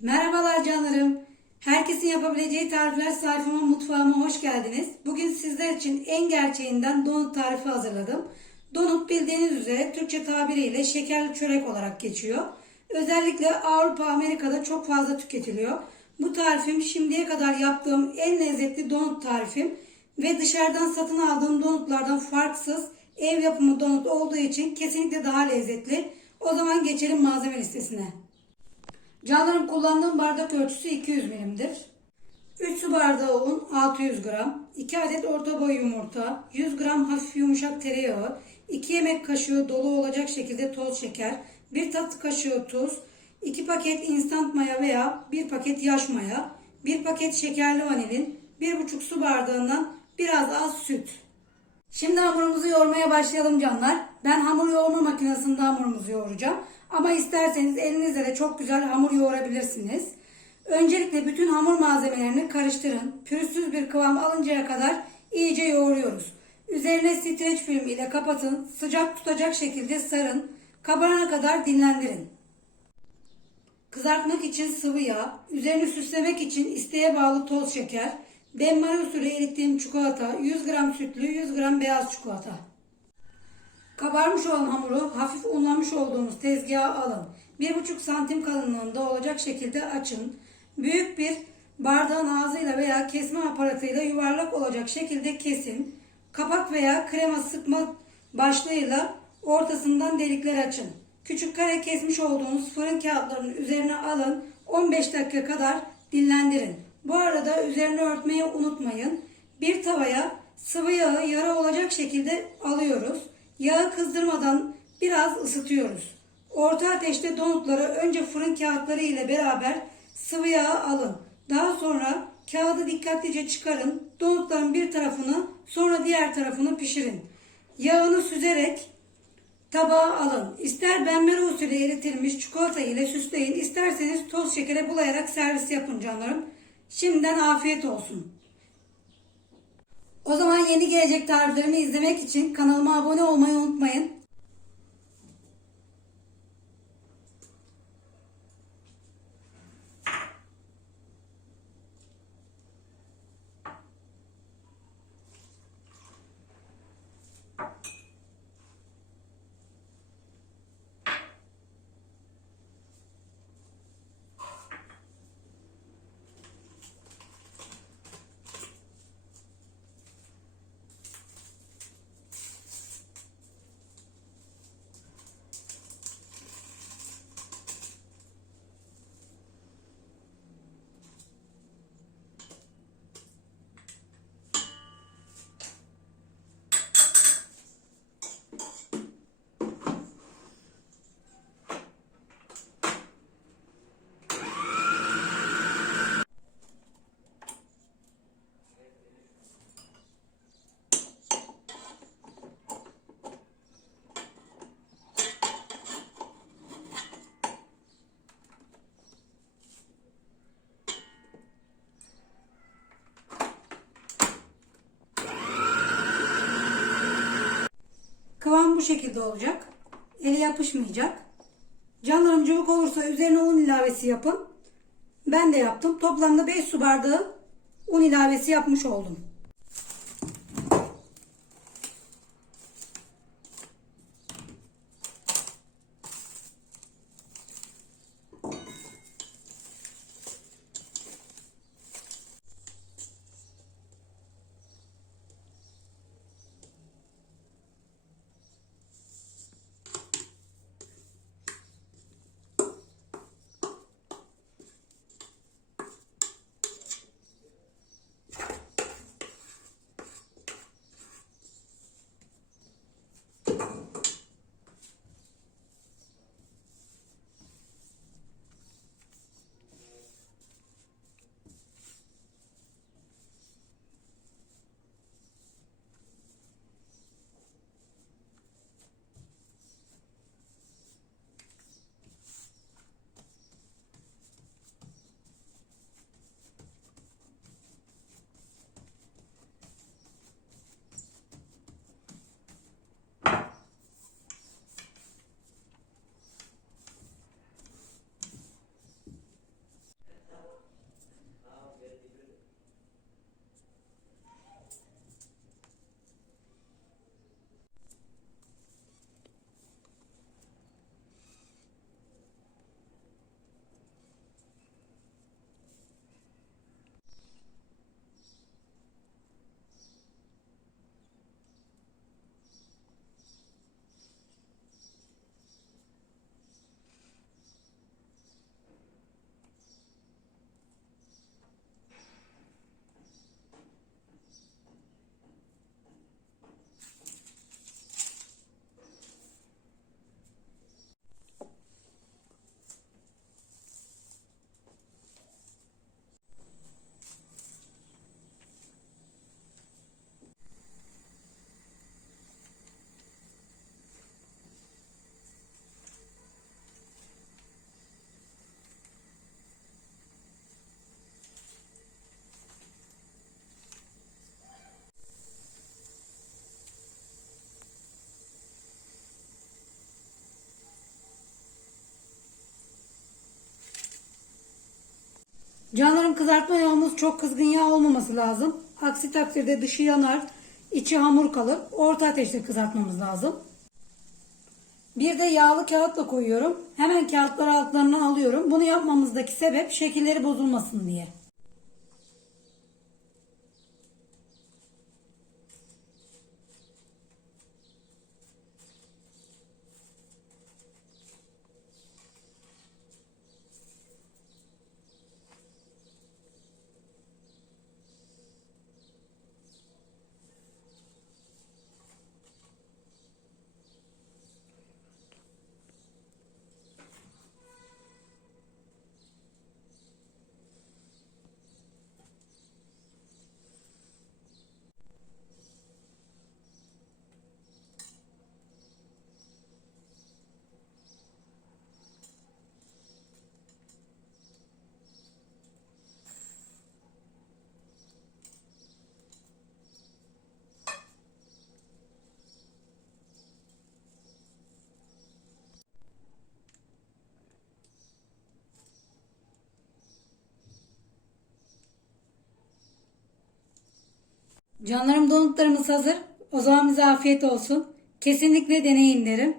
Merhabalar canlarım. Herkesin yapabileceği tarifler sayfama mutfağıma hoş geldiniz. Bugün sizler için en gerçeğinden donut tarifi hazırladım. Donut bildiğiniz üzere Türkçe tabiriyle şekerli çörek olarak geçiyor. Özellikle Avrupa, Amerika'da çok fazla tüketiliyor. Bu tarifim şimdiye kadar yaptığım en lezzetli donut tarifim ve dışarıdan satın aldığım donutlardan farksız ev yapımı donut olduğu için kesinlikle daha lezzetli. O zaman geçelim malzeme listesine. Canlarım kullandığım bardak ölçüsü 200 milimdir. 3 su bardağı un 600 gram, 2 adet orta boy yumurta, 100 gram hafif yumuşak tereyağı, 2 yemek kaşığı dolu olacak şekilde toz şeker, 1 tatlı kaşığı tuz, 2 paket instant maya veya 1 paket yaş maya, 1 paket şekerli vanilin, 1,5 su bardağından biraz az süt. Şimdi hamurumuzu yoğurmaya başlayalım canlar. Ben hamur yoğurma makinesinde hamurumuzu yoğuracağım. Ama isterseniz elinizle de çok güzel hamur yoğurabilirsiniz. Öncelikle bütün hamur malzemelerini karıştırın. Pürüzsüz bir kıvam alıncaya kadar iyice yoğuruyoruz. Üzerine streç film ile kapatın. Sıcak tutacak şekilde sarın. Kabarana kadar dinlendirin. Kızartmak için sıvı yağ, üzerini süslemek için isteğe bağlı toz şeker, benmari usulü erittiğim çikolata, 100 gram sütlü, 100 gram beyaz çikolata. Kabarmış olan hamuru hafif unlamış olduğumuz tezgaha alın. 1,5 santim kalınlığında olacak şekilde açın. Büyük bir bardağın ağzıyla veya kesme aparatıyla yuvarlak olacak şekilde kesin. Kapak veya krema sıkma başlığıyla ortasından delikler açın. Küçük kare kesmiş olduğunuz fırın kağıtlarının üzerine alın. 15 dakika kadar dinlendirin. Bu arada üzerine örtmeyi unutmayın. Bir tavaya sıvı yağı yara olacak şekilde alıyoruz. Yağı kızdırmadan biraz ısıtıyoruz. Orta ateşte donutları önce fırın kağıtları ile beraber sıvı yağa alın. Daha sonra kağıdı dikkatlice çıkarın. Donutların bir tarafını sonra diğer tarafını pişirin. Yağını süzerek tabağa alın. İster benmari usulü eritilmiş çikolata ile süsleyin. isterseniz toz şekere bulayarak servis yapın canlarım. Şimdiden afiyet olsun. O zaman yeni gelecek tariflerimi izlemek için kanalıma abone olmayı unutmayın. Kıvam bu şekilde olacak. Eli yapışmayacak. Canlarım cıvık olursa üzerine un ilavesi yapın. Ben de yaptım. Toplamda 5 su bardağı un ilavesi yapmış oldum. Canlarım kızartma yağımız çok kızgın yağ olmaması lazım. Aksi takdirde dışı yanar, içi hamur kalır. Orta ateşte kızartmamız lazım. Bir de yağlı kağıtla koyuyorum. Hemen kağıtları altlarına alıyorum. Bunu yapmamızdaki sebep şekilleri bozulmasın diye. Canlarım donutlarımız hazır. O zaman bize afiyet olsun. Kesinlikle deneyin derim.